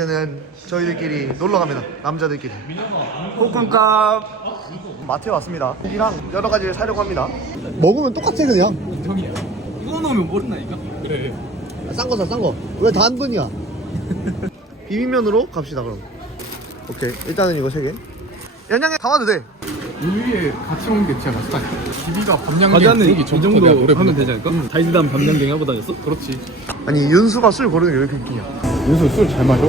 이제는 저희들끼리 놀러 갑니다. 남자들끼리. 볶음밥 마트에 왔습니다. 고기랑 여러 가지를 사려고 합니다. 먹으면 똑같아 그냥. 형이야. 이거 넣으면 모른다니까? 그래. 싼 거 사, 싼 거. 왜다한 분이야? 비빔면으로 갑시다 그럼. 오케이. 일단은 이거 세 개. 연양에 담아도 돼. 우유에 같이 먹는 게 진짜 맛있다니까. 비비가 밤양갱 과자는 고기 이 전부터 정도 하면. 되지 않을까? 다이스담 밤양갱 하고 다녔어? 그렇지. 아니 윤수가 술 고르는 게 왜 이렇게 웃기냐? 윤수 술잘 마셔.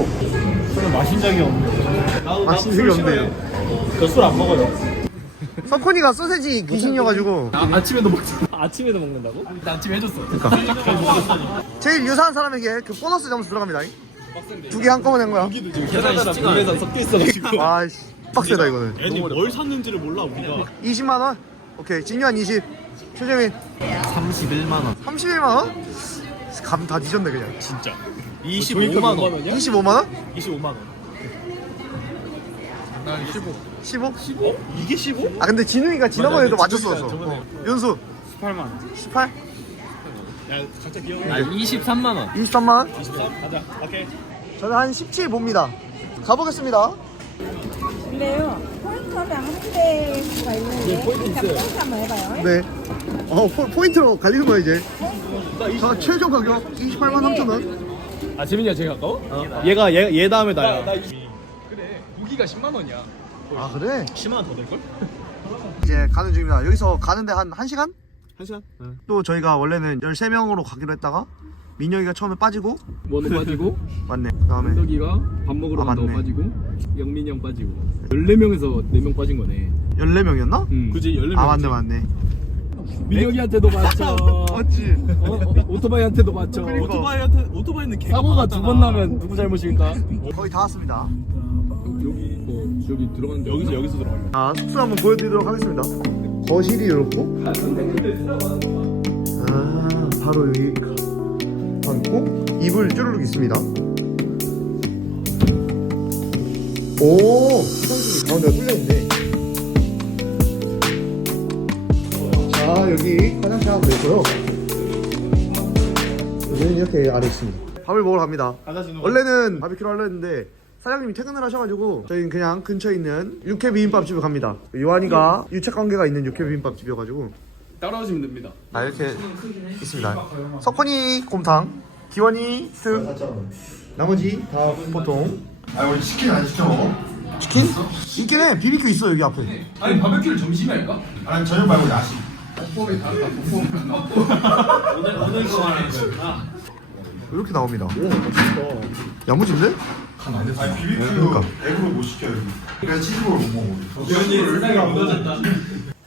저는 마신 적이 없는데. 나도 마신 적이 없네요. 저술 안 먹어요. 석훈이가 소세지 귀신이어가지고 아, 아침에도 먹잖아. 아침에도 먹는다고? 나 아침에 해줬어. 제일 유사한 사람에게 그 보너스 점수 들어갑니다. 두 개 한꺼번에 한 거야. 계산이 쉽지가 않아. 섞여 있어가지고. 아이씨 빡세다 이거는. 애니 뭘 샀는지를 몰라 우리가. 20만 원. 오케이 진유한 20. 최재민 31만 원. 31만 원? 감 다 뒤졌네 그냥. 진짜. 25만 원. 25만 원? 25만 원. 난 15. 15? 15? 이게 15? 아 근데 진우이가 지난번에도 맞아, 맞췄어. 저번에. 어. 윤수 18만 원. 18? 야 각자 기억. 아, 23만 원. 23만 원? 23 가자. 오케이. 저는 한 17 봅니다. 가보겠습니다. 근데요 포인터랑 한대가 있는데 일단 포인트 한번 해봐요 네. 어 포, 포인트로 갈리는 거야 이제. 저 최종 가격 28만 3천 원. 아, 재민이가 제일 가까워? 얘가 얘, 얘 다음에 나야. 그래. 고기가 10만 원이야. 아 그래? 10만 원 더 될 걸? 이제 가는 중입니다. 여기서 가는데 한 1시간? 한 시간? 또 저희가 원래는 13명으로 가기로 했다가 민혁이가 처음에 빠지고 원호 빠지고, 맞네. 그다음에 현덕이가 밥 먹으러 아, 간다고 맞네. 빠지고, 영민이 형 빠지고. 14명에서 4명 빠진 거네. 14명이었나? 응. 그지 14명. 아 맞네 맞네. 민혁이한테도 맞죠. 맞지. 어, 어, 오토바이한테도 맞죠. 오토바이한테 오토바이는 개. 사고가 두번 나면 누구 잘못일까? 거의 다 왔습니다. 여기 뭐 여기 들어가는데 여기서 여기서 들어가려. 자 숙소 한번 보여드리도록 하겠습니다. 거실이 이렇고 아 바로 여기 방 있고 이불 쭈루룩 있습니다. 오 화장실이 가운데가 뚫려 있네. 자 여기 화장실 하나 더 있고요. 여기는 이렇게 아래 있습니다. 밥을 먹으러 갑니다. 원래는 바비큐를 하려 했는데 사장님이 퇴근을 하셔가지고 저희는 그냥 근처에 있는 육회 비빔밥집을 갑니다. 요한이가 유착 관계가 있는 육회 비빔밥집이어가지고 따라오시면 됩니다. 아 이렇게 있습니다. 석훈이 곰탕, 기원이 스, 나머지 다 보통. 아 우리 치킨 안 시켜 먹어? 치킨? 있긴 해. 비비큐 있어 여기 앞에. 아니 바베큐를 점심에 할까? 아니 저녁 말고 야식 법이 다르다. 법이 오늘 오늘 동안은 아 이렇게 나옵니다. 야무진데? 아니 비비큐 그러니까. 액으로 못 시켜 여기 그래서 치즈볼을 못 먹어 연이 생각이 무너졌다.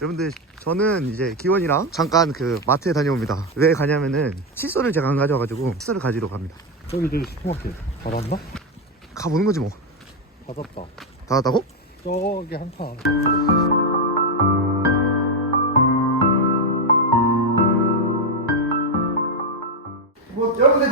여러분들 저는 이제 기원이랑 잠깐 그 마트에 다녀옵니다. 왜 가냐면은 칫솔을 제가 안 가져와가지고 칫솔을 가지러 갑니다. 저기 저기 슈퍼마켓 닫았나? 가보는 거지 뭐. 닫았다. 닫았다고? 저기 한 칸.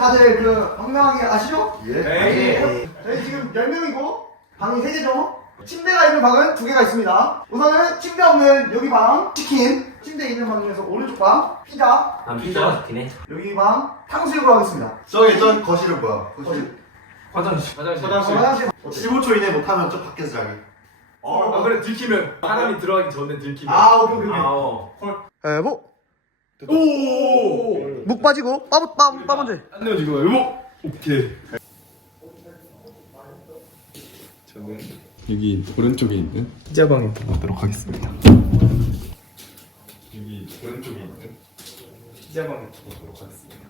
다들 그 황명하게 아시죠? 예. 저희 지금 10명이고 방이 3개죠? 침대가 있는 방은 2개가 있습니다. 우선은 침대 없는 여기 방 치킨 침대 있는 방 중에서 오른쪽 방 피자 아 피자가 좋긴 해 여기 방 탕수육으로 하겠습니다. 저기 저 거실은 뭐야? 거실. 화장실. 화장실. 화장실 15초 이내 못하면 저 밖에서 자기 아 그래 들키면 사람이 들어가기 전에 들키면. 아 오케이 오케이 오케이. 어. 에보 오. 묵 빠지고 빠부 빠 빠문제 안 돼요 지금 여보. 오케이. 저는 여기 오른쪽에 있는 피자방에 가보도록 하겠습니다. 여기 오른쪽에 있는 피자방에 가보도록 하겠습니다.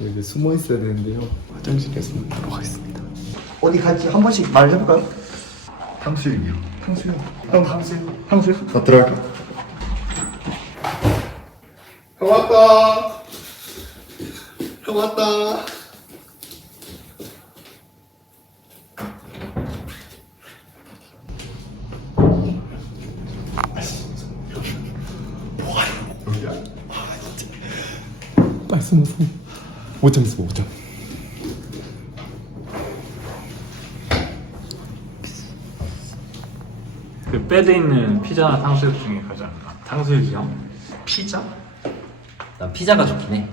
여기 숨어 있어야 되는데요. 화장실에서 보도록 하겠습니다. 어디 갈지 한 번씩 말해볼까요? 탕수육이요 탕수육 형 탕수육 탕수육 나 들어갈게 형 왔다 형 왔다 빨리 숨어 숨어. 5점 있어 5점. 그 배드 있는 피자나 탕수육 중에 가장 탕수육이요? 피자? 난 피자가 좋긴 해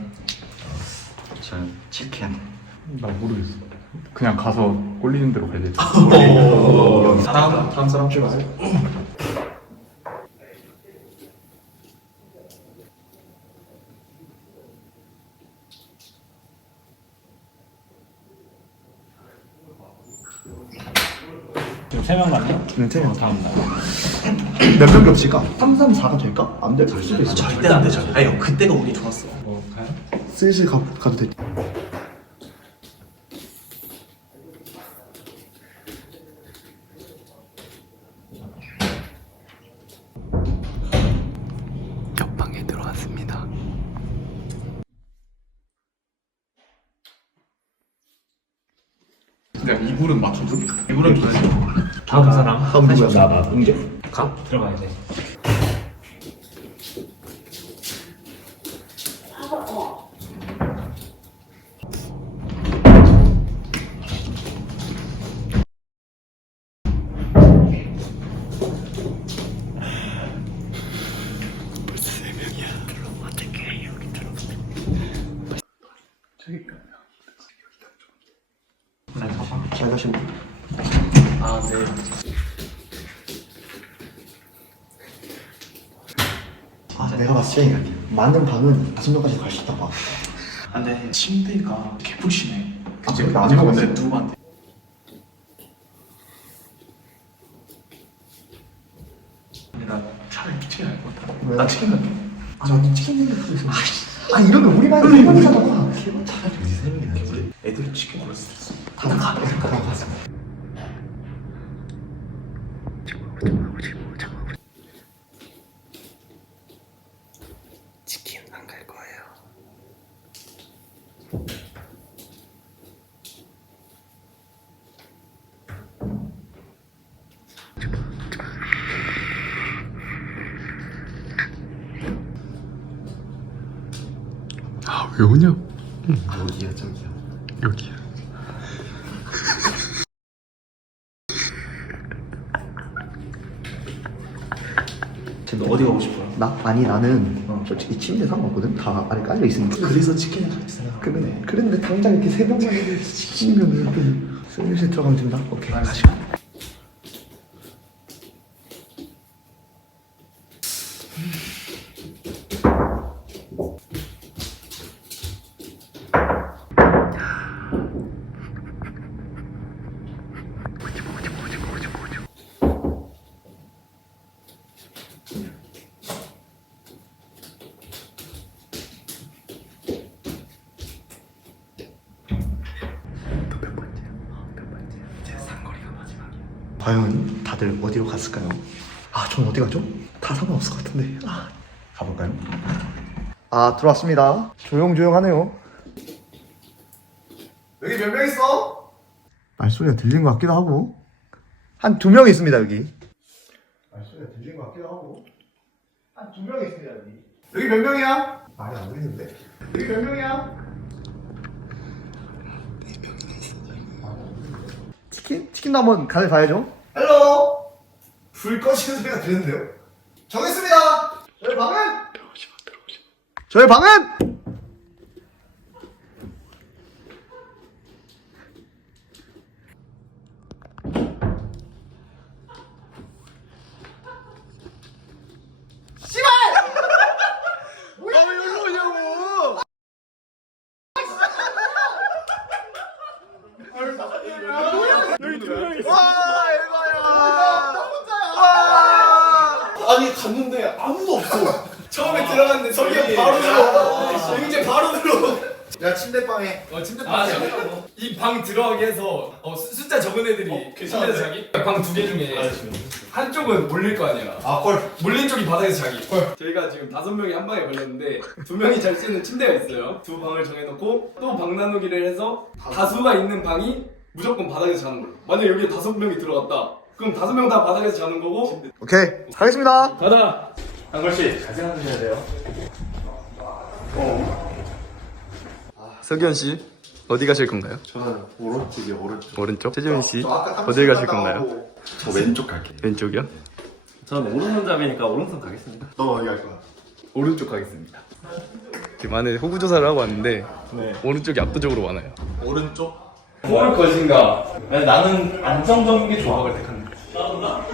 저는 치킨 나 모르겠어. 그냥 가서 꼴리는 대로 가야 돼. 다음 다음 사람 출발하세요. 지금 3명 맞나? 네, 세 명. 다음 날. 몇 명 겹칠까? 3, 3, 4가 될까? 안 될 수도 있어. 절대 안 되죠. 아니 그때가 운이 좋았어. 뭐 가요? 슬슬 가, 가도 돼. 옆방에 들어왔습니다. 그냥 이불은 맞춰줘? 이불은 줘야지. 다음 사람. 다음 누구야? 나, 나, 응재? 가. 들어가야 돼. 잘 가시고. 아 네. 아, 봤을 때 많은 방은 다섯 명까지 갈 수 있다고 봐. 아, 근데 침대가 개푹시네. 아, 그래? 안 해봤어? 누우면 안 돼. 근데 나 차라리 치킨 할것 같아. 왜? 나 치킨 갈게. 아, 나 치킨 생겼어 있어. 아, 이러면 우리 반에 세 명이잖아. 차라리 우리 세 명이 낫지. 애들이 치킨 고를 수도 있어. 다들 가. 애들 가. 가자. 치킨 안 갈 거예요. 아, 왜 오냐? 여기야 저기야. 여기야. 너 어디 가고 싶어요? 나? 아니, 나는 솔직히 침대 상관없거든. 다 안에 깔려 있으니까. 그래서 치킨을 갈 생각. 그래, 그런데 당장 이렇게 세 명만 시키면은 좀 슬슬 들어가면 된다. 오케이. 다시. 과연 다들 어디로 갔을까요? 아, 전 어디 가죠? 다 상관없을 것 같은데. 아, 가볼까요? 아, 들어왔습니다. 조용조용하네요. 여기 몇 명 있어? 말소리가 들린 것 같기도 하고. 한 두 명 있습니다, 여기. 말소리가 들린 것 같기도 하고. 한 두 명 있습니다, 여기. 여기 몇 명이야? 말이 안 들리는데. 여기 몇 명이야? 치킨? 치킨도 한번 간을 봐야죠. 헬로! 불 꺼지는 소리가 들리는데요? 정했습니다! 저희 방은? 들어오지 마, 들어오지 마. 저희 방은? 아니 갔는데 아무도 없어. 처음에 들어갔는데 저기 바로 들어. 이제 바로 들어. 야 침대방에 어 침대방 이방 들어가게 해서 어, 수- 숫자 적은 애들이 침대에서 자기 방 두 개 중에 한쪽은 몰릴 거 아니야. 아 헐. 몰린 쪽이 바닥에서 자기. 저희가 지금 다섯 명이 한 방에 걸렸는데 두 명이 잘 수 있는 침대가 있어요. 두 방을 정해놓고 또 방 나누기를 해서 다수가 있는 방이 무조건 바닥에서 자는 걸로. 만약 여기 다섯 명이 들어갔다. 그럼 다섯 명 다 바닥에서 자는 거고. 오케이. 가겠습니다. 가다. 한걸 씨, 잘 생각하셔야 돼요. 석현 씨 어디 가실 건가요? 저는 오른쪽이요 오른쪽. 오른쪽. 최지훈 씨 어디 가실 건가요? 저 왼쪽 갈게. 왼쪽이요? 저는 오른손잡이니까 오른손 가겠습니다. 너 어디 갈 거야? 오른쪽 가겠습니다. 지금 안에 호구 조사를 하고 왔는데 네. 오른쪽이 압도적으로 많아요. 오른쪽. 뭘 것인가? 나는 안정적인 게 좋아. 조합을 택한다.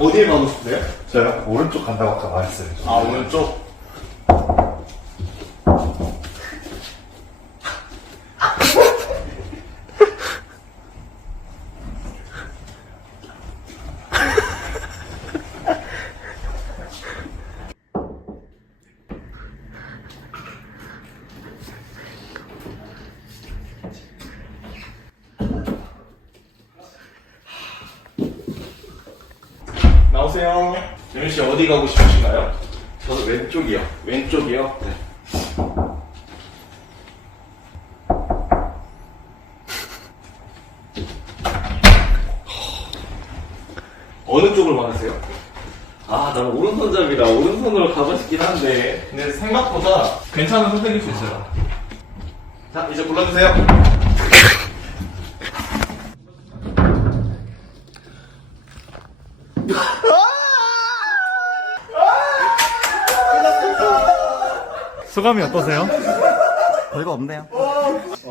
어디에 가고 싶으세요? 제가 오른쪽 간다고 아까 말했어요. 아, 오른쪽. 나오세요. 재민 씨 어디 가고 싶으신가요? 저도 왼쪽이요. 왼쪽이요? 네. 어느 쪽을 원하세요? 아, 나는 오른손잡이라 오른손으로 가고 싶긴 한데. 근데 생각보다 괜찮은 선택일 수 있어요. 자, 이제 골라주세요. 소감이 어떠세요? 별거 없네요.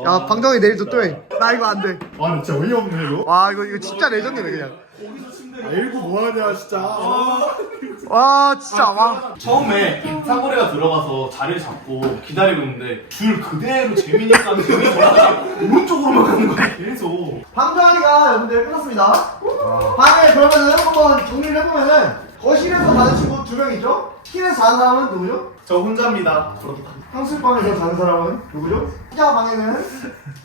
야 방정이 내일도 또해. 나 이거 안돼. 와 진짜 어이없네 이거. 와 이거 이거 진짜 레전드네 그냥. 아, 일구 뭐하냐 진짜. 와 진짜 와. 처음에 사거리가 들어가서 자리를 잡고 기다리고 있는데 줄 그대로 재민이가 재민이 돌아가 오른쪽으로만 가는 거야 계속. 방정이가 여러분들 끝났습니다. 방에 그러면은 한번 정리를 해보면은 거실에서 친구 두명 있죠? 치킨에서 자는 사람은 누구죠? 저 혼자입니다 탕수육방에서 자는 사람은 누구죠? 피자 방에는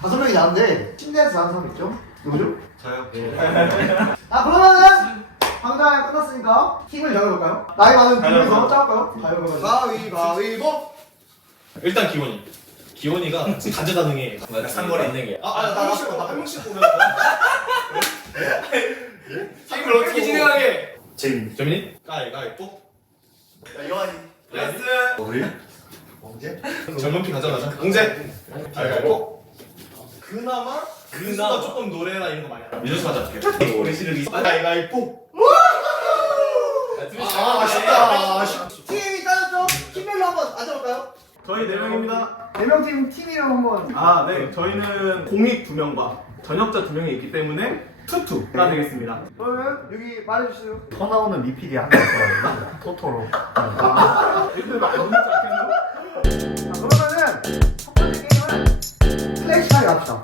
다섯 명이 자는데 침대에서 자는 사람 있죠? 누구죠? 저요? 아 그러면은 방장이 끝났으니까 팀을 정해볼까요? 나이 많은 두 명이서 짜볼까요? 가위바위보 가위바위보 일단 기원이 기원이가 가져다능해 상거리 인생이야 아나 한 명씩 한 명씩 보면 게임을 어떻게 진행하게? 재민. 재민이? 가위 가위 뽀 요한이. 레스 우리? 언제? 젊은 피 가져가자 공제 가위가위뽀 그나마 그나마 조금 노래나 이런 거 많이 알아 미주스 가자 우리 시르기 가위가위뽀 아 아쉽다 아쉽다 팀이 짜졌죠? 팀별로 한번 앉아볼까요? 저희 네 명입니다 네명팀 팀이랑 한번 아, 네. 저희는 공익 두 명과 전역자 두 명이 있기 때문에 투투가 되겠습니다. 그러면 여기 말해주세요 터 나오는 미필이 한명 있어야 토토로. 근데 나 너무 작겠노? 자 그러면은 첫 번째 게임은 플래시 타임 합시다